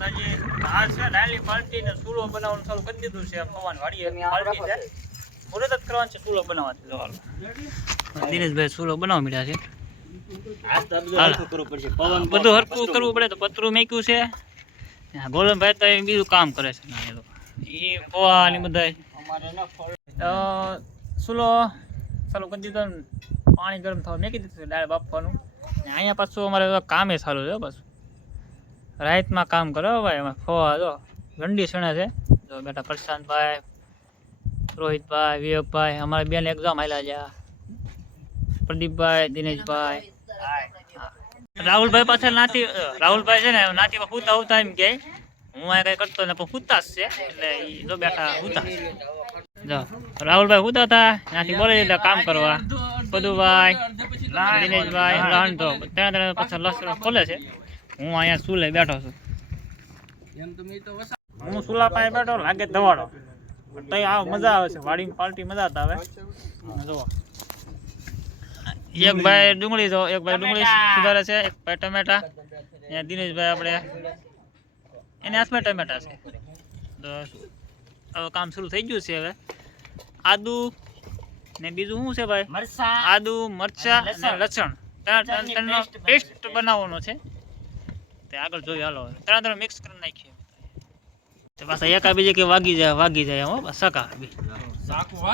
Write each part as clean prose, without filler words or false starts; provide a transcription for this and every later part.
માતાજી આ છે ડાયલી પાર્ટી ને ચૂલો બનાવવાનું ચાલુ કરી દીધું છે પવન વાડી પાર્ટી છે મુરત જ કરવાનું છે ચૂલો બનાવવાનું જોવાનું દિનેશભાઈ ચૂલો બનાવવા મીઠા છે બધું હરકું કરવું પડે તો પતરું મેક્યું છે ગોલમભાઈ તો બીજું કામ કરે છે એ પૌવા ને બધા ચૂલો ચાલુ કરી દીધો પાણી ગરમ થવા મેકી દીધું દાળ બાફવાનું અહીંયા પાછું અમારે કામે ચાલુ છે પાછું રાતમાં કામ કરો ભાઈ એમાં ફોવા જો ગંડી સણે છે જો બેટા પ્રશાંતભાઈ રોહિતભાઈ વિવેકભાઈ અમારે બેન એક્ઝામ હાલ્યા છે પ્રદીપભાઈ દિનેશભાઈ રાહુલભાઈ પાછળ નાતી રાહુલભાઈ છે ને નાતીમાં પૂતા હોતા એમ કે હું આ કઈ કરતો ને પણ પૂતા જ છે એટલે એ જો બેઠા પૂતા જો રાહુલભાઈ પૂતા હતા ત્યાંથી બોલી દીધા કામ કરવા પદુભાઈ દિનેશભાઈ લહણ તો ત્યાં પાછળ લસણ ખોલે છે હું અહીંયા ચૂલે બેઠો છું હું ચૂલા પાસે બેઠો લાગે ધવાડો તઈ આવ મજા આવે છે વાડીમાં પાર્ટી મજા આવે જો એક ભાઈ ડુંગળી જો એક ભાઈ ડુંગળી સુધારે છે એક ભાઈ ટમેટા અહીંયા દિનેશભાઈ આપણે એને હાથમાં ટમેટા છે તો હવે કામ શરૂ થઈ ગયું છે હવે આદુ ને બીજું શું છે ભાઈ આદુ મરચા અને લસણ ત્રણનો પેસ્ટ બનાવવાનો છે તે આગળ જોઈએ હાલો ત્રણ મિક્સ કરી નાખીએ તો પાછા એકા બીજે કે વાગી જાય હો સકા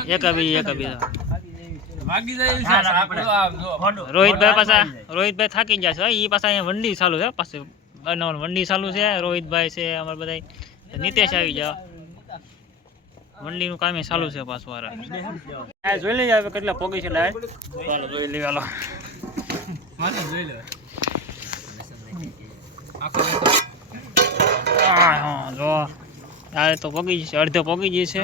એકા બીજા રોહિતભાઈ થાકી ગયા છે એ પાછા અહીંયા વંડી ચાલુ છે પાછું બનાવવાનું વંડી ચાલુ છે રોહિતભાઈ છે અમારે બધા નીતેશ આવી જાવ વંડીનું કામ ચાલુ છે પાછું વાળા જોઈ લઈએ હવે કેટલા પોગી છે ડાય ચાલો જોઈ લઈએ હાલો જો ત્યારે તો પોગી જશે અડધો પોગી જશે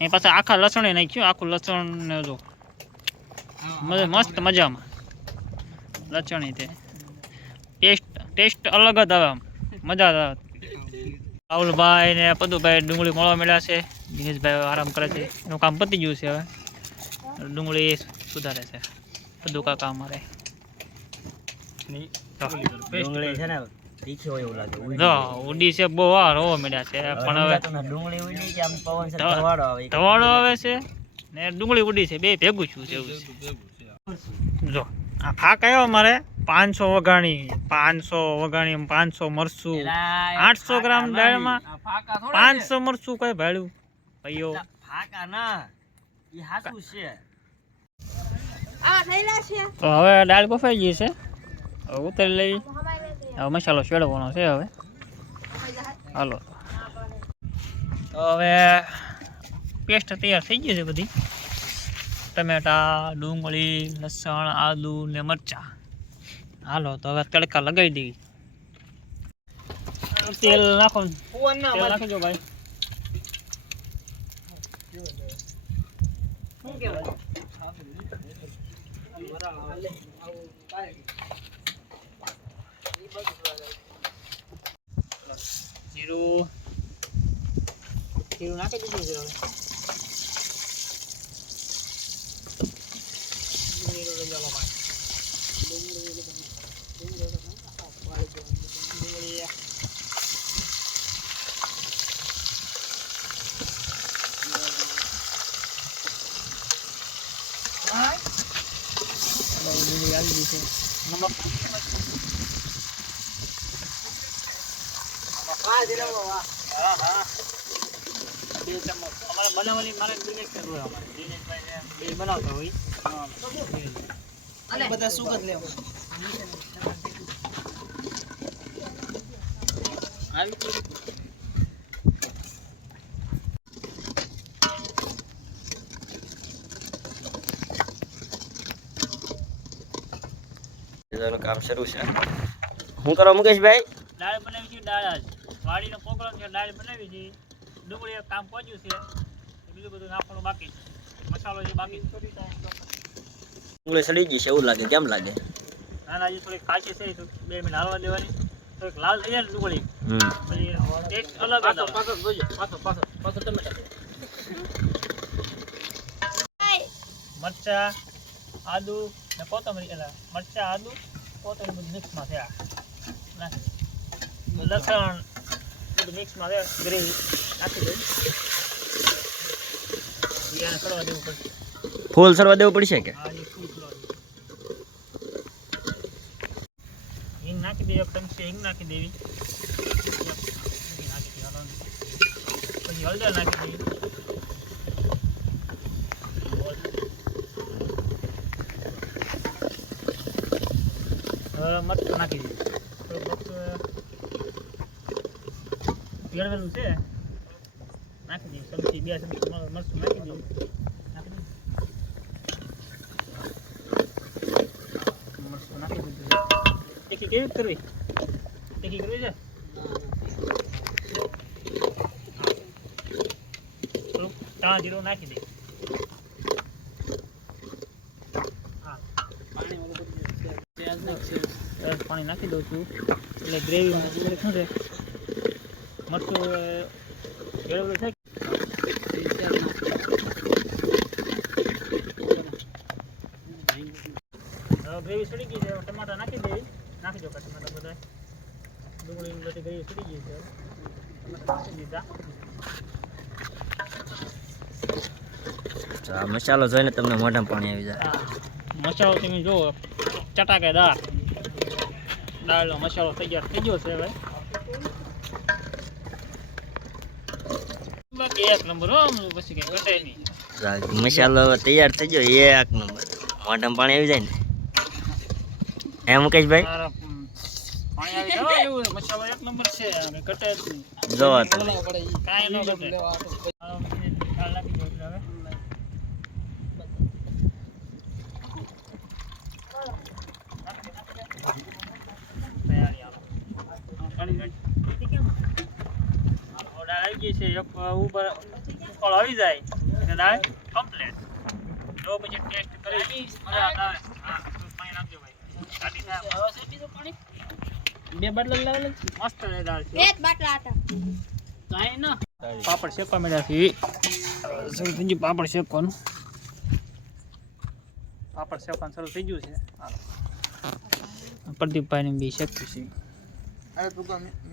એ પાછા આખા લસણ નાખ્યું આખું લસણ ને જો મસ્ત મજામાં લસણ તે ટેસ્ટ અલગ જ આવે મજા આવે રાહુલભાઈ ને પદુભાઈ ડુંગળી મળવા મળ્યા છે દિનેશભાઈ આરામ કરે છે એનું કામ પતી ગયું છે હવે ડુંગળી સુધારે છે બધું કાકા અમારે ડુંગળી છે ને જો ઉડી છે બહુ વાર હોવા મળ્યા છે પણ હવે ધવાડો આવે છે ને ડુંગળી ઉડી છે બે ભેગું છું જેવું છે જો આ ફાક આવ્યો અમારે 500 વઘાણી 500 મરચું 800 ગ્રામ દાળમાં 500 મરચું કઈ ભાડ્યું ભાઈઓ તો હવે દાળ બફાઈ ગઈ છે હવે ઉતારી લઈ હવે મસાલો શેડવાનો છે હવે હાલો તો હવે પેસ્ટ તૈયાર થઈ ગઈ છે બધી ટમેટા ડુંગળી લસણ આદુ ને મરચાં હાલો તો હવે તડકા લગાવી દઈએ તેલ નાખો તેલ નાખજો ભાઈ જીરું નાખી દીધું છે અમારે બનાવવાની મારે બનાવતા હોય બધા શું કરી લેવું કામ શરૂ છે હું કરો મુકેશભાઈ દાળ બનાવી છે દાળ જ વાડીનો પ્રોગ્રામ છે દાળ બનાવી છે ડુંગળી કામ પહોંચ્યું છે બીજું બધું નાખવાનું બાકી છે મસાલો જે બાકી ડુંગળી સડી ગઈ છે એવું લાગે કેમ લાગે ના ના હજી થોડી કાચી છે તો 2 મિનિટ હાલવા દેવાની થોડીક લાલ થઈ જાય ને ડુંગળી પછી ટેસ્ટ અલગ જ પાછો જોજો પાછો ટમેટા મરચા આદુ ને કોથમરી મરચા આદુ કોથમરી બધું મિક્સમાં થયા લસણ બધું મિક્સમાં ગ્રેવી નાખી દઉં. એને કરવા દેવું પડશે. ફૂલ સરવા દેવું પડશે કે હા, એ ફૂલ કરવા દેવું. હિંગ નાખી દેવી, એક ચમચી હિંગ નાખી દેવી. નાખી દેવી, હાલો. પછી હળદર નાખી દેવી. મરચું નાખી દીધું. ભેળવેલું છે, નાખી દઈએ. ચમચી 2 ચમચી મરચું નાખી દઈએ. મરચું નાખી દીધું. તીખી કેવી કરવી? તીખી કરવી છે? થોડુંક ધાણા જીરું નાખી દઈએ. પાણી નાખી દઉં છું એટલે ગ્રેવીમાં શું છે, મરચું ભેળવેલું છે. ગ્રેવી સડી ગઈ છે, ટમાટા નાખી દેવી. નાખી દો ટમાટા બધા. ડુંગળી બધી ગ્રેવી સડી ગઈ છે, ટમાટા નાખી દીધા. આ મસાલો જોઈને તમને મોઢામાં પાણી આવી જાય. મસાલો તમે જુઓ, ચટાકેદાર દાળનો મસાલો તૈયાર થઈ ગયો છે. હવે બાકી એક નંબર હો, પછી કઈ ઘટે નહીં. મસાલો હવે તૈયાર થઈ ગયો, એક નંબર. મોઢામાં પાણી આવી જાય ને એમ મુકેશભાઈ? તારા પાણી આવી જાય એવું મસાલો એક નંબર છે, ઘટે જ નહીં. જો તમે કાંઈ ન ઘટે. દાળ નાખી દો એટલે હવે તૈયારી હાલો. દાળ આવી ગઈ છે, એક ઉપર ઉકળ આવી જાય એટલે દાળ કમ્પ્લીટ. જો પછી ટેસ્ટ કરી મજા આવે. હા, પાણી નાખજો ભાઈ. કાઢી થાય. 2 બાટલા લાવેલા મસ્ત છે દાળ છે. 2 બાટલા હતા. કાંઈ ના. પાપડ શેકવા મળ્યા છે. શરૂ થઈ ગયું પાપડ શેકવાનું. પાપડ શેકવાનું શરૂ થઈ ગયું છે. પ્રદીપભાઈને બી શેક્યું છે.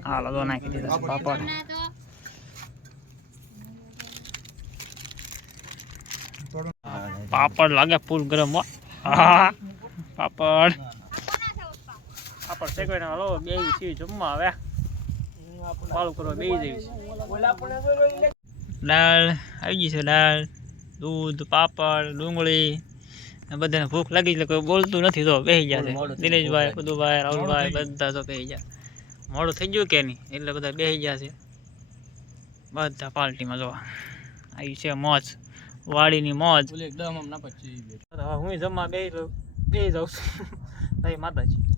હાલો તો નાખી દીધા છે પાપડ. પાપડ લાગે ફૂલ ગરમ હો. હા, પાપડ શેકવાના. હાલો બેસી છીએ જમવા. હવે વાળું કરવા બેસી જઈએ. દાળ આવી ગઈ છે. દાળ, દૂધ, પાપડ, ડુંગળી બધાને ભૂખ લાગી એટલે કોઈ બોલતું નથી. તો બેસી ગયા છે દિનેશભાઈ, પદુભાઈ, રાહુલભાઈ બધા તો બેસી ગયા. મોડું થઈ ગયું કે નહીં એટલે બધા બેસી ગયા છે બધા પાર્ટીમાં. જોવા આવી છે મોજ, વાડીની મોજ. હું જમવા બે જાઉં છું. માતાજી